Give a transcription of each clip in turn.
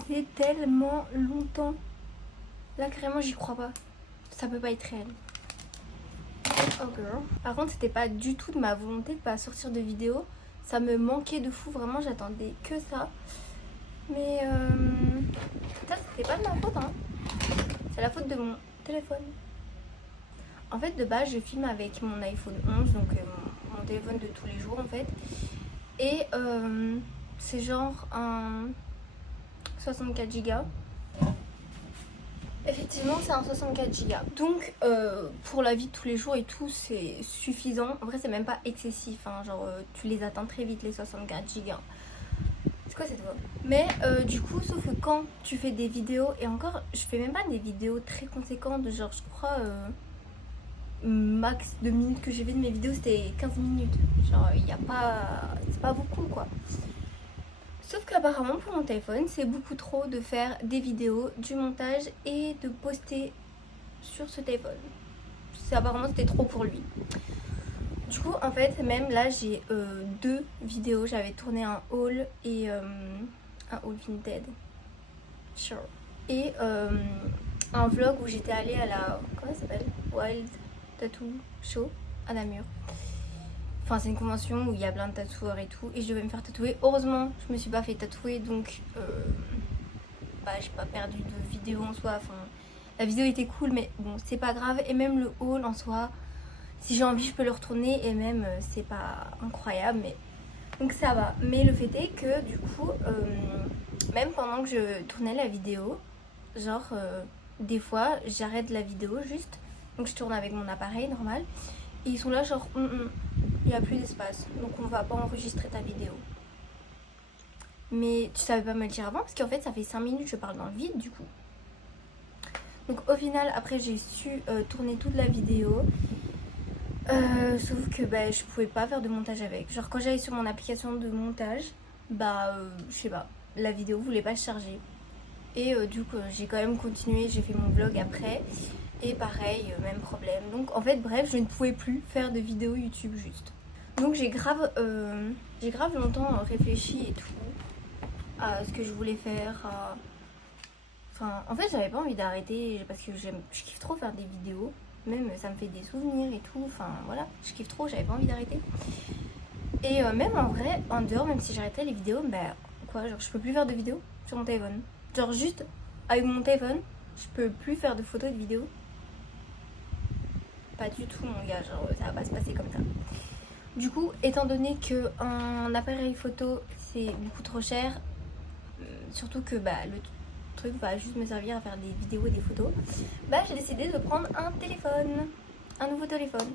faisait tellement longtemps. Là carrément j'y crois pas. Ça peut pas être réel. Oh girl. Par contre c'était pas du tout de ma volonté de pas sortir de vidéo. Ça me manquait de fou, vraiment j'attendais que ça. Mais ça c'était pas de ma faute hein. C'est la faute de mon téléphone. En fait de base je filme avec mon iPhone 11, donc mon téléphone de tous les jours en fait. Et c'est genre un 64 Go. Effectivement c'est un 64 Go. Donc pour la vie de tous les jours et tout c'est suffisant. En vrai c'est même pas excessif hein. Genre tu les atteins très vite les 64 Go. C'est quoi cette voix? Mais du coup sauf que quand tu fais des vidéos, et encore je fais même pas des vidéos très conséquentes, genre je crois max de minutes que j'ai fait de mes vidéos c'était 15 minutes. Genre il y a pas, c'est pas beaucoup quoi. Sauf qu'apparemment pour mon téléphone c'est beaucoup trop de faire des vidéos, du montage et de poster sur ce téléphone. Apparemment c'était trop pour lui. Du coup en fait même là j'ai deux vidéos. J'avais tourné un haul et un haul Vinted. Sure. Et un vlog où j'étais allée à la, comment ça s'appelle, Wild Tattoo Show à Namur. Enfin c'est une convention où il y a plein de tatoueurs et tout, et je devais me faire tatouer. Heureusement je me suis pas fait tatouer, donc bah j'ai pas perdu de vidéo en soi. Enfin la vidéo était cool mais bon c'est pas grave. Et même le haul en soi, si j'ai envie je peux le retourner, et même c'est pas incroyable mais donc ça va. Mais le fait est que du coup même pendant que je tournais la vidéo, genre des fois j'arrête la vidéo juste, donc je tourne avec mon appareil normal et ils sont là genre il n'y a plus d'espace donc on va pas enregistrer ta vidéo. Mais tu savais pas me le dire avant parce qu'en fait ça fait 5 minutes je parle dans le vide du coup. Donc au final après j'ai su tourner toute la vidéo. Sauf que bah, je pouvais pas faire de montage avec. Genre quand j'allais sur mon application de montage, bah je sais pas, la vidéo voulait pas se charger. Et du coup j'ai quand même continué, j'ai fait mon vlog après. Et pareil, même problème. Donc en fait bref, je ne pouvais plus faire de vidéos YouTube juste. Donc j'ai grave longtemps réfléchi et tout à ce que je voulais faire. Enfin en fait j'avais pas envie d'arrêter parce que je kiffe trop faire des vidéos. Même ça me fait des souvenirs et tout, enfin voilà, je kiffe trop, j'avais pas envie d'arrêter. Et même en vrai, en dehors, même si j'arrêtais les vidéos, bah quoi, genre je peux plus faire de vidéos sur mon téléphone. Genre juste avec mon téléphone, je peux plus faire de photos et de vidéos. Pas du tout mon gars, genre ça va pas se passer comme ça. Du coup, étant donné que un appareil photo c'est beaucoup trop cher, surtout que bah le truc va juste me servir à faire des vidéos et des photos, bah j'ai décidé de prendre un téléphone, un nouveau téléphone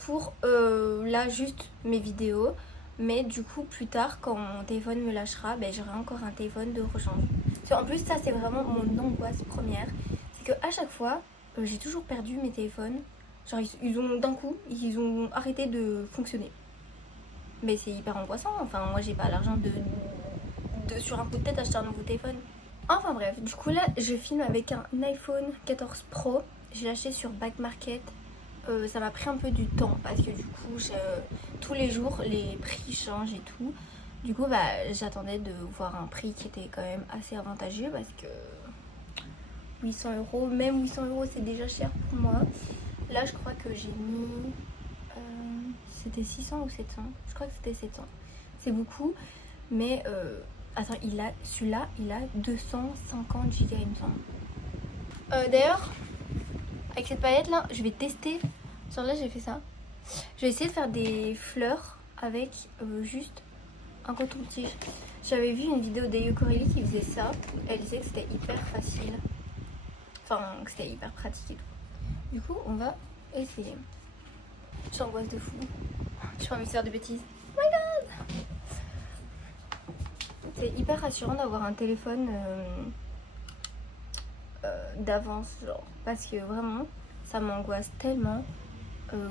pour là juste mes vidéos. Mais du coup plus tard quand mon téléphone me lâchera, bah, j'aurai encore un téléphone de rechange. En plus ça c'est vraiment mon angoisse première, c'est que à chaque fois j'ai toujours perdu mes téléphones. Genre ils ont d'un coup ils ont arrêté de fonctionner. Mais c'est hyper angoissant, enfin moi j'ai pas l'argent de sur un coup de tête acheter un nouveau téléphone. Enfin bref, du coup là je filme avec un iPhone 14 Pro. J'ai acheté sur Back Market. Ça m'a pris un peu du temps parce que du coup tous les jours les prix changent et tout. Du coup bah j'attendais de voir un prix qui était quand même assez avantageux parce que 800 €, même 800 € c'est déjà cher pour moi. Là je crois que j'ai mis c'était 600 ou 700, je crois que c'était 700. C'est beaucoup mais attends, celui-là il a 250 Go il me semble. D'ailleurs avec cette palette là je vais tester. Genre là j'ai fait ça. Je vais essayer de faire des fleurs avec juste un coton-tige. J'avais vu une vidéo d'Ayo Corelli qui faisait ça. Elle disait que c'était hyper facile. Enfin que c'était hyper pratique et tout. Du coup on va essayer. J'angoisse de fou. J'ai pas envie de faire de bêtises. Oh my god. C'est hyper rassurant d'avoir un téléphone d'avance genre. Parce que vraiment ça m'angoisse tellement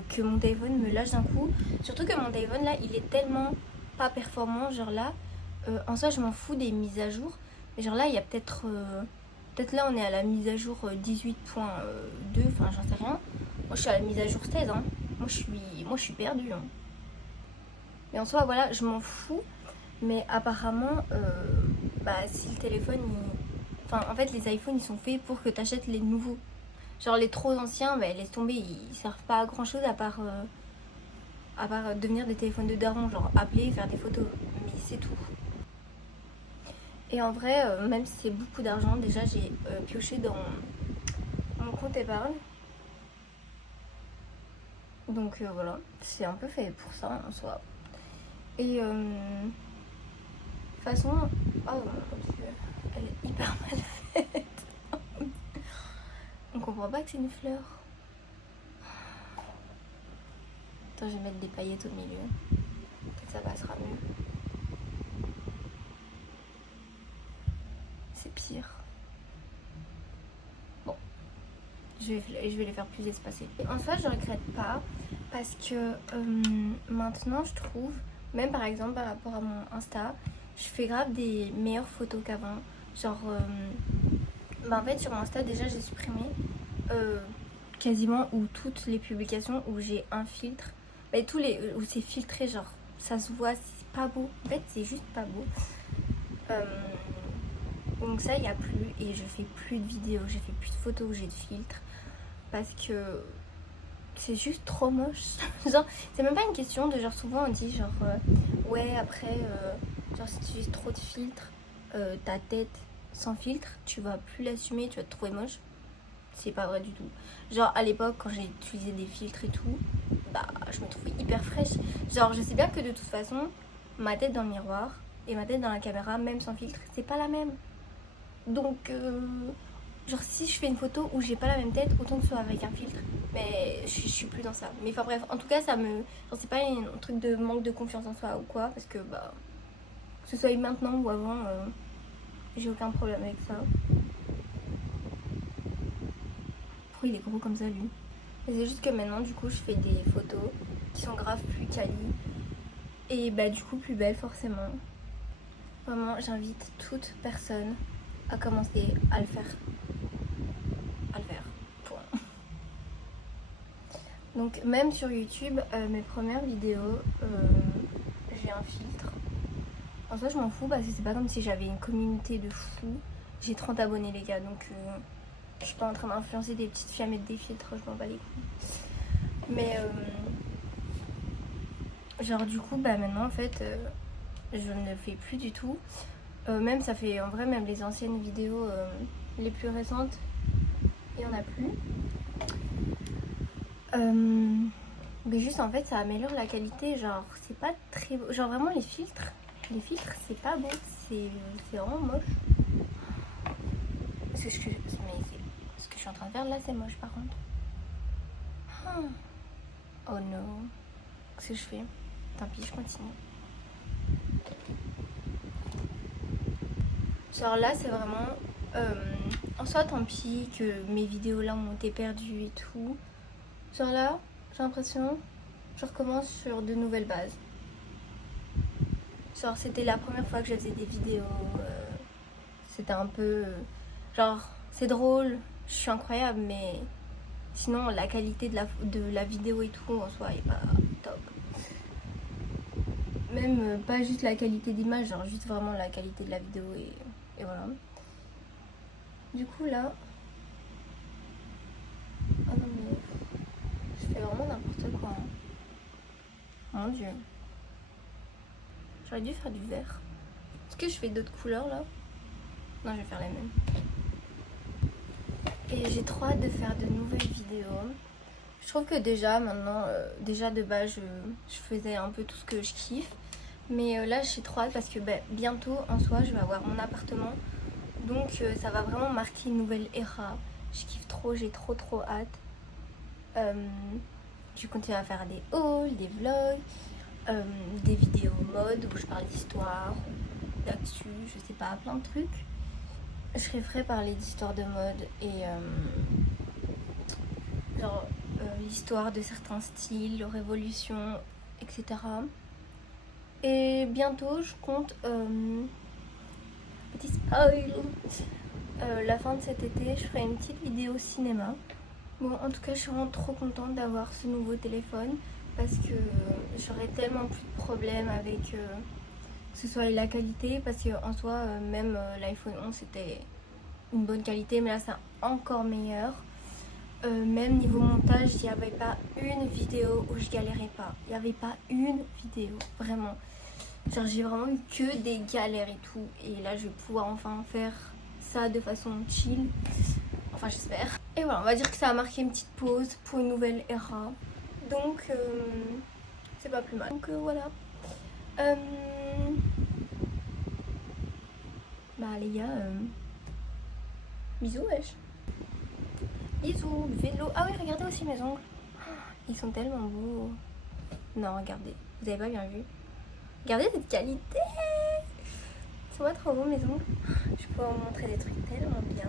que mon téléphone me lâche d'un coup. Surtout que mon téléphone là il est tellement pas performant. Genre là en soi je m'en fous des mises à jour. Mais genre là il y a peut-être là on est à la mise à jour 18.2. Enfin j'en sais rien. Moi je suis à la mise à jour 16 hein. Moi je suis perdue hein. Mais en soi voilà je m'en fous. Mais apparemment bah, si le téléphone Enfin, en fait, les iPhones, ils sont faits pour que tu achètes les nouveaux. Genre, les trop anciens, bah, laisse tomber, ils servent pas à grand chose à part devenir des téléphones de daron, genre appeler, faire des photos. Mais c'est tout. Et en vrai, même si c'est beaucoup d'argent, déjà, j'ai pioché dans mon compte épargne. Donc voilà, c'est un peu fait pour ça en soi. Et de toute façon, oh mon dieu, elle est hyper mal faite. On comprend pas que c'est une fleur. Attends, je vais mettre des paillettes au milieu. Peut-être ça passera mieux. C'est pire. Bon, je vais les faire plus espacées. En soi, je regrette pas parce que maintenant, je trouve, même par exemple par rapport à mon Insta, je fais grave des meilleures photos qu'avant. Genre, en fait, sur mon Insta, déjà, j'ai supprimé quasiment ou toutes les publications où j'ai un filtre. Mais tous les où c'est filtré, genre, ça se voit, c'est pas beau. En fait, c'est juste pas beau. Donc ça, il n'y a plus. Et je fais plus de vidéos, j'ai fait plus de photos où j'ai de filtres. Parce que c'est juste trop moche. Genre, c'est même pas une question de genre, souvent on dit genre, ouais, après, genre, si tu utilises trop de filtres, ta tête sans filtre, tu vas plus l'assumer, tu vas te trouver moche. C'est pas vrai du tout. Genre, à l'époque, quand j'ai utilisé des filtres et tout, bah, je me trouvais hyper fraîche. Genre, je sais bien que de toute façon, ma tête dans le miroir et ma tête dans la caméra, même sans filtre, c'est pas la même. Donc, genre, si je fais une photo où j'ai pas la même tête, autant que ce soit avec un filtre. Mais je suis plus dans ça. Mais enfin bref, en tout cas, ça me. Genre, c'est pas un truc de manque de confiance en soi ou quoi, parce que bah. Que ce soit maintenant ou avant, j'ai aucun problème avec ça. Pourquoi il est gros comme ça lui? Mais c'est juste que maintenant, du coup, je fais des photos qui sont grave plus quali. Et bah, du coup, plus belles forcément. Vraiment, j'invite toute personne à commencer à le faire. À le faire. Point. Donc, même sur YouTube, mes premières vidéos, j'ai un filtre. En soi, je m'en fous parce que c'est pas comme si j'avais une communauté de fous. J'ai 30 abonnés, les gars, donc je suis pas en train d'influencer des petites filles à mettre des filtres, je m'en bats les couilles. Mais genre, du coup, bah maintenant, en fait, je ne le fais plus du tout. Même ça fait en vrai, même les anciennes vidéos les plus récentes, il y en a plus. Mais juste en fait, ça améliore la qualité. Genre, c'est pas très beau. Genre, vraiment, les filtres, c'est pas beau. C'est vraiment moche. Mais ce que je suis en train de faire là, c'est moche par contre. Oh non. Qu'est-ce que je fais? Tant pis, je continue. Genre là, c'est vraiment. En soi, tant pis que mes vidéos là ont été perdues et tout. Genre là, j'ai l'impression, je recommence sur de nouvelles bases. Genre, c'était la première fois que je faisais des vidéos. C'était un peu. Genre, c'est drôle, je suis incroyable, mais sinon, la qualité de la vidéo et tout en soi est pas top. Même pas juste la qualité d'image, genre juste vraiment la qualité de la vidéo et voilà. Du coup, là. Ah non, mais. Je fais vraiment n'importe quoi. Mon dieu. J'aurais dû faire du vert. Est-ce que je fais d'autres couleurs là? Non, je vais faire les mêmes. Et j'ai trop hâte de faire de nouvelles vidéos. Je trouve que déjà maintenant, déjà de base, je faisais un peu tout ce que je kiffe. Mais là, j'ai trop hâte parce que bientôt, en soi, je vais avoir mon appartement. Donc ça va vraiment marquer une nouvelle ère. Je kiffe trop, j'ai trop hâte. Je continue à faire des hauls, des vlogs, des vidéos mode où je parle d'histoire, d'actu, je sais pas, plein de trucs. Je rêverais parler d'histoire de mode et genre l'histoire de certains styles, leur évolution, etc. Et bientôt, je compte, petit spoil, la fin de cet été, je ferai une petite vidéo cinéma. Bon, en tout cas, je suis vraiment trop contente d'avoir ce nouveau téléphone parce que j'aurais tellement plus de problèmes avec que ce soit la qualité parce qu'en soi, même l'iPhone 11, c'était une bonne qualité, mais là c'est encore meilleur. Même niveau montage, il n'y avait pas une vidéo où je galérais pas. Il n'y avait pas une vidéo, vraiment. Genre j'ai vraiment eu que des galères et tout. Et là je vais pouvoir enfin faire ça de façon chill. Enfin j'espère. Et voilà, on va dire que ça a marqué une petite pause pour une nouvelle era. Donc c'est pas plus mal. Donc voilà. Bah les gars, bisous wesh. Bisous, buvez de l'eau. Ah oui, regardez aussi mes ongles. Ils sont tellement beaux. Non, regardez, vous avez pas bien vu. Regardez cette qualité. C'est pas trop beau mes ongles. Je peux vous montrer des trucs tellement bien.